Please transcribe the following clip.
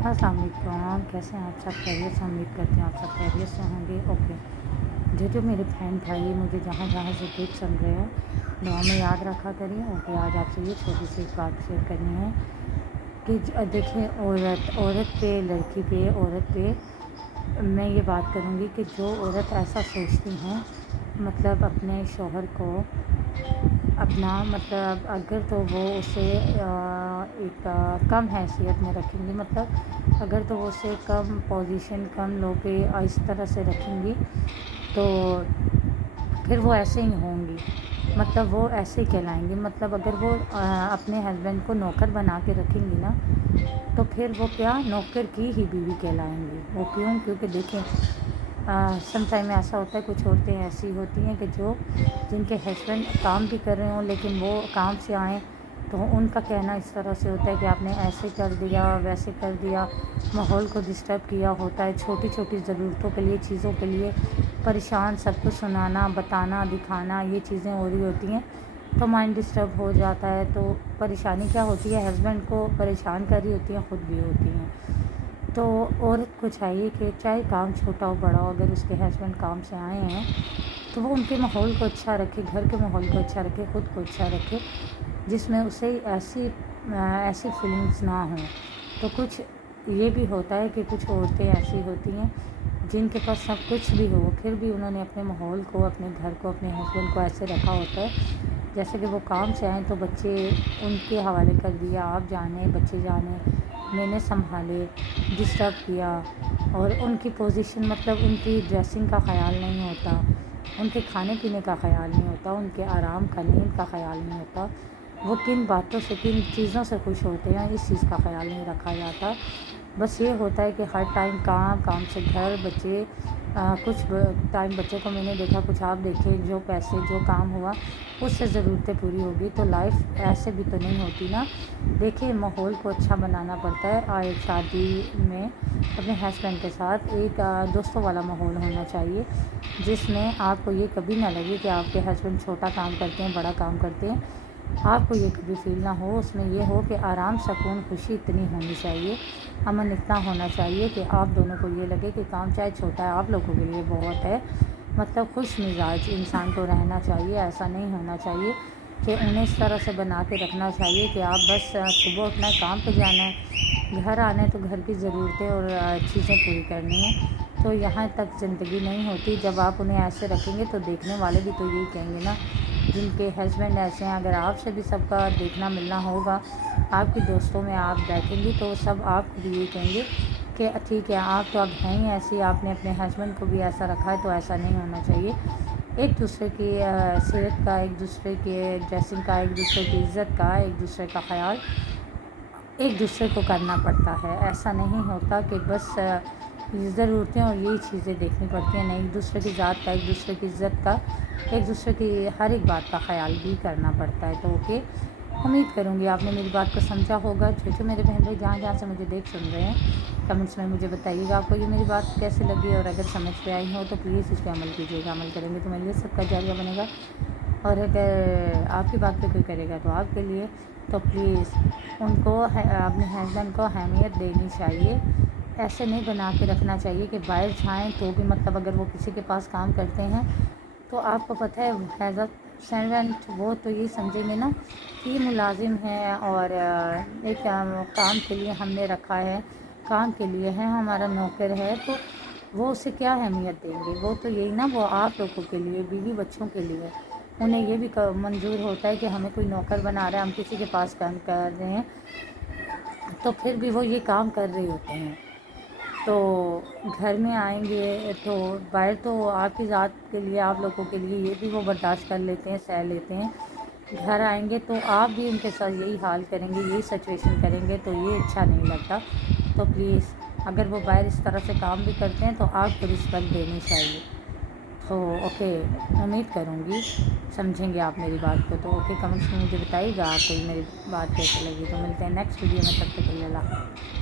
अस्सलाम वालेकुम, कैसे हैं आप सब? खैरियत से? उम्मीद करते हैं आप सब खैरियत से होंगे। ओके, जो मेरे बहन भाई मुझे जहाँ जहाँ से देख सुन रहे हैं, दुआ में याद रखा करिए। ओके, आज आपसे ये छोटी सी एक बात शेयर करनी है कि देखिए, औरत पे, लड़की पे, औरत पे मैं ये बात करूँगी कि जो औरत ऐसा सोचती हैं, मतलब अपने शौहर को अपना, मतलब अगर तो वो उसे एक कम हैसियत में रखेंगी, मतलब अगर तो वो उसे कम पोजीशन, कम लो पे इस तरह से रखेंगी, तो फिर वो ऐसे ही होंगी, मतलब वो ऐसे ही कहलाएंगी। मतलब अगर वो अपने हस्बैंड को नौकर बना के रखेंगी ना, तो फिर वो क्या, नौकर की ही बीवी कहलाएंगी। वो क्यों? क्योंकि देखें, सम टाइम ऐसा होता है, कुछ औरतें ऐसी होती हैं कि जिनके हस्बैंड काम भी कर रहे हों, लेकिन वो काम से आएँ तो उनका कहना इस तरह से होता है कि आपने ऐसे कर दिया, वैसे कर दिया, माहौल को डिस्टर्ब किया होता है, छोटी छोटी ज़रूरतों के लिए, चीज़ों के लिए परेशान, सबको सुनाना, बताना, दिखाना, ये चीज़ें हो रही होती हैं, तो माइंड डिस्टर्ब हो जाता है। तो परेशानी क्या होती है, हस्बैंड को परेशान कर रही होती हैं, ख़ुद भी होती हैं। तो औरत को चाहिए कि चाहे काम छोटा हो बड़ा हो, अगर उसके हस्बैंड काम से आए हैं तो वो उनके माहौल को अच्छा रखे, घर के माहौल को अच्छा रखे, ख़ुद को अच्छा रखे, जिसमें उसे ऐसी फीलिंग्स ना हों। तो कुछ ये भी होता है कि कुछ औरतें ऐसी होती हैं जिनके पास सब कुछ भी हो, फिर भी उन्होंने अपने माहौल को, अपने घर को, अपने हस्बैंड को ऐसे रखा होता है जैसे कि वो काम से आएँ तो बच्चे उनके हवाले कर दिया, आप जाने, बच्चे जाने, मैंने संभाले, डिस्टर्ब किया। और उनकी पोजीशन, मतलब उनकी ड्रेसिंग का ख़याल नहीं होता, उनके खाने पीने का ख़याल नहीं होता, उनके आराम का, नींद का ख़याल नहीं होता, वो किन बातों से, किन चीज़ों से खुश होते हैं, इस चीज़ का ख़याल नहीं रखा जाता। बस ये होता है कि हर टाइम काम, काम से घर, बच्चे, कुछ टाइम बच्चों को मैंने देखा, कुछ आप देखें, जो पैसे, जो काम हुआ उससे ज़रूरतें पूरी होगी, तो लाइफ ऐसे भी तो नहीं होती ना। देखिए, माहौल को अच्छा बनाना पड़ता है। एक शादी में अपने हस्बैंड के साथ एक दोस्तों वाला माहौल होना चाहिए, जिसमें आपको ये कभी ना लगे कि आपके हस्बैंड छोटा काम करते हैं, बड़ा काम करते हैं, आपको ये कभी फील ना हो। उसमें ये हो कि आराम, सुकून, खुशी इतनी होनी चाहिए, अमन इतना होना चाहिए कि आप दोनों को ये लगे कि काम चाहे छोटा है, आप लोगों के लिए बहुत है। मतलब खुश मिजाज इंसान को रहना चाहिए। ऐसा नहीं होना चाहिए कि उन्हें इस तरह से बना के रखना चाहिए कि आप बस सुबह उठना है, काम पे जाना है, घर आना है तो घर की ज़रूरतें और चीज़ें पूरी करनी है। तो यहाँ तक ज़िंदगी नहीं होती। जब आप उन्हें ऐसे रखेंगे तो देखने वाले भी तो यही कहेंगे ना, जिनके हस्बैंड ऐसे हैं। अगर आपसे भी सबका देखना मिलना होगा, आपकी दोस्तों में आप बैठेंगी तो सब आपको भी ये कहेंगे कि ठीक है, आप तो अब हैं ही ऐसी, आपने अपने हस्बैंड को भी ऐसा रखा है, तो ऐसा नहीं होना चाहिए। एक दूसरे की सेहत का, एक दूसरे के ड्रेसिंग का, एक दूसरे की इज़्ज़त का, एक दूसरे का ख़याल एक दूसरे को करना पड़ता है। ऐसा नहीं होता कि बस ज़रूरतें और यही चीज़ें देखनी पड़ती हैं। नहीं, एक दूसरे की ज़ात का, एक दूसरे की इज़्ज़त का, एक दूसरे की हर एक बात का ख़याल भी करना पड़ता है। तो ओके, उम्मीद करूँगी आपने मेरी बात को समझा होगा। जो मेरे बहन भाई जहाँ जहाँ से मुझे देख सुन रहे हैं, कमेंट्स में मुझे बताइएगा आपको ये मेरी बात कैसी लगी, और अगर समझ पे आई हो तो प्लीज़ इस पर अमल कीजिएगा। अमल करेंगे तो मेरे लिए सबका जारिया बनेगा, और अगर आपकी बात पे कोई करेगा तो आपके लिए। तो प्लीज़ उनको अपने हस्बैंड को अहमियत देनी चाहिए। ऐसे नहीं बना के रखना चाहिए कि बाहर जाएँ तो भी, मतलब अगर वो किसी के पास काम करते हैं तो आपको पता है एज अ सर्वेंट, वो तो ये समझेंगे ना कि मुलाजिम है, और एक काम के लिए हमने रखा है, काम के लिए है, हमारा नौकर है, तो वो उसे क्या अहमियत देंगे। वो तो यही ना, वो आप लोगों के लिए, बीवी बच्चों के लिए, उन्हें ये भी मंजूर होता है कि हमें कोई नौकर बना रहा है, हम किसी के पास काम कर रहे हैं, तो फिर भी वो ये काम कर रहे होते हैं। तो घर में आएंगे तो बाहर तो आपकी ज़ात के लिए, आप लोगों के लिए ये भी वो बर्दाश्त कर लेते हैं, सह लेते हैं। घर आएंगे तो आप भी उनके साथ यही हाल करेंगे, यही सिचुएशन करेंगे, तो ये अच्छा नहीं लगता। तो प्लीज़, अगर वो बाहर इस तरह से काम भी करते हैं तो आपको रिस्पेक्ट देनी चाहिए। तो ओके, उम्मीद करूँगी समझेंगे आप मेरी बात को। तो ओके, कमेंट्स में मुझे बताइएगा आपको मेरी बात कैसी लगी। तो मिलते हैं नेक्स्ट वीडियो में, तब तक के लिए अल्लाह हाफ़िज़।